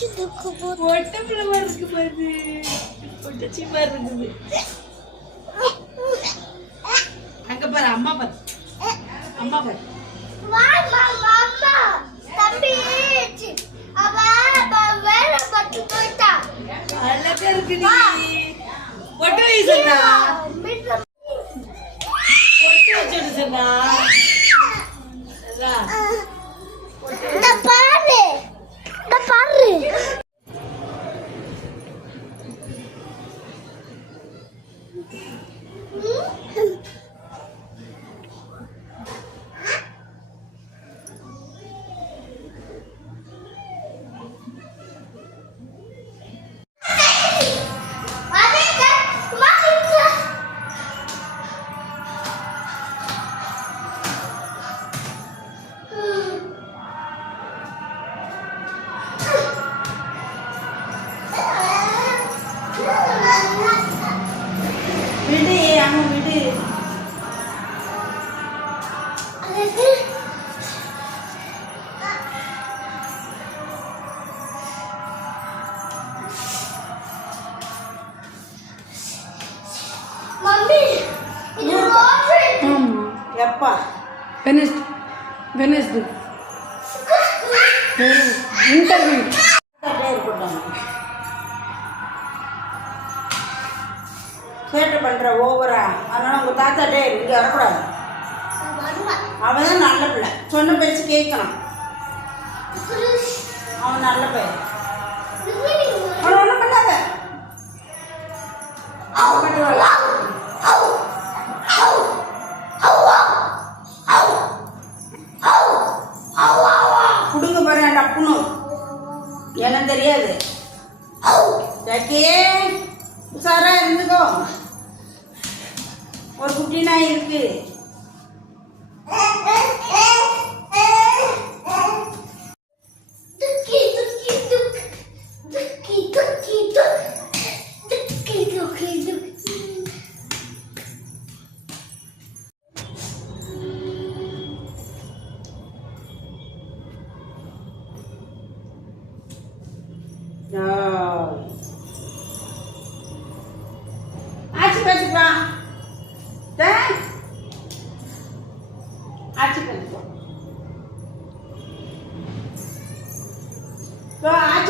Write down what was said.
ஒட்டப்புல மாதிரி இருக்கு பாரு. ஒட்டச்சி மாதிரி இருக்குது. அங்க பாரு அம்மா பாரு. அம்மா பாரு. அழகா இருக்குடி. ஒட்டு வைசா. ஒட்டு வச்சுடு சொன்னா. விடு அம்மா விடு. மம்மி இது ரோட் எப்பா வெனஸ்டே இன்டர்வியூ இருக்கட்டும். சேட்டை பண்ற ஓவரா, அதனால உங்க தாத்தா டே இங்க வரக்கூடாது. அவன் தான் நல்ல பிள்ளை, சொன்ன பேச்சு கேட்கணும். அவன் நல்ல பையன். அவன் ஒண்ணும் பண்ணாத. அவன் மட்டும் வரல. குடுங்க பாரு டப்புன்னு. எனக்கு தெரியாது. உசாரா இருந்துக்கோ. ஒரு குட்டி நாய் இருக்கு. ஆச்சு பேசுப்பா. ஆச்சு பேசுப்பா. ஆச்சு